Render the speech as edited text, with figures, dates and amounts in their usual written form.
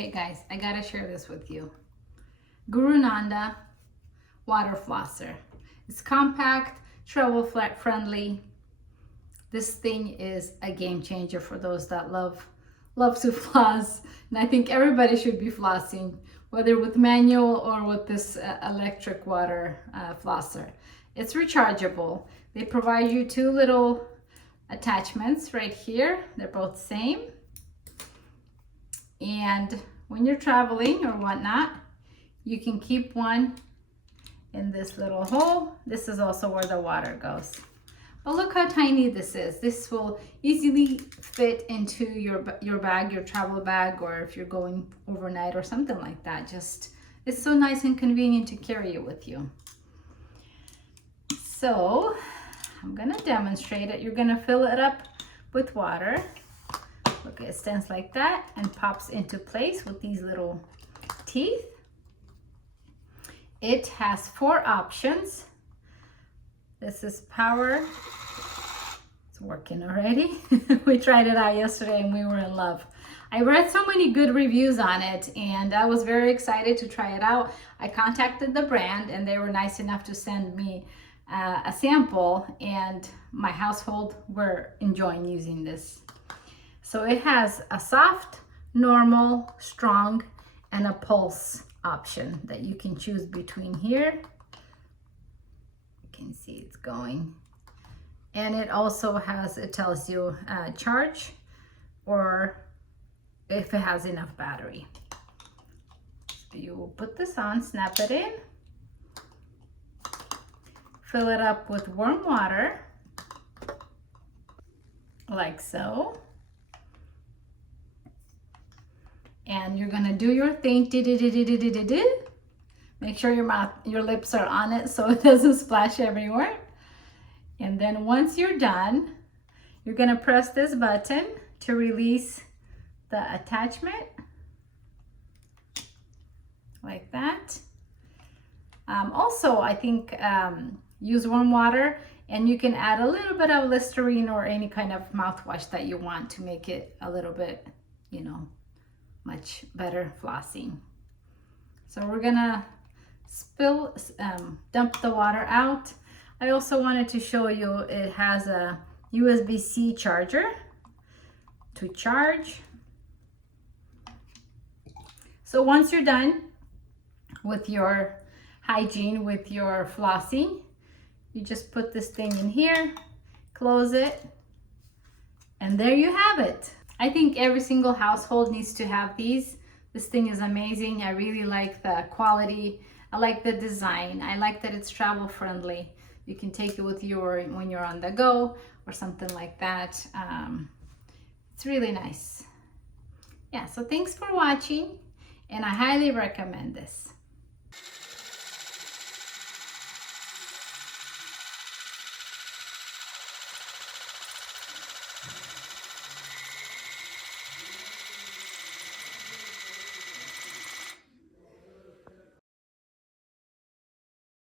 Okay guys, I gotta share this with you. GuruNanda water flosser. It's compact, travel friendly. This thing is a game changer for those that love to floss. And I think everybody should be flossing, whether with manual or with this electric water flosser. It's rechargeable. They provide you two little attachments right here. They're both same. And when you're traveling or whatnot, you can keep one in this little hole. This is also where the water goes. But look how tiny this is. This will easily fit into your bag, your travel bag, or if you're going overnight or something like that. Just, it's so nice and convenient to carry it with you. So I'm gonna demonstrate it. You're gonna fill it up with water. Look, it stands like that and pops into place with these little teeth. It has 4 options. This is power. It's working already. We tried it out yesterday and we were in love. I read so many good reviews on it and I was very excited to try it out. I contacted the brand and they were nice enough to send me a sample, and my household were enjoying using this. So it has a soft, normal, strong, and a pulse option that you can choose between here. You can see it's going. And it also has, it tells you charge or if it has enough battery. So you will put this on, snap it in, fill it up with warm water, like so. And you're gonna do your thing. Make sure your lips are on it so it doesn't splash everywhere. And then once you're done, you're gonna press this button to release the attachment, like that. Also, I think use warm water, and you can add a little bit of Listerine or any kind of mouthwash that you want to make it a little bit, you know, much better flossing. So we're gonna dump the water out. I also wanted to show you it has a USB-C charger to charge. So once you're done with your hygiene, with your flossing, you just put this thing in here, close it, and there you have it. I think every single household needs to have these. This thing is amazing. I really like the quality. I like the design. I like that it's travel friendly. You can take it with you when you're on the go or something like that. It's really nice. Yeah, so thanks for watching, and I highly recommend this.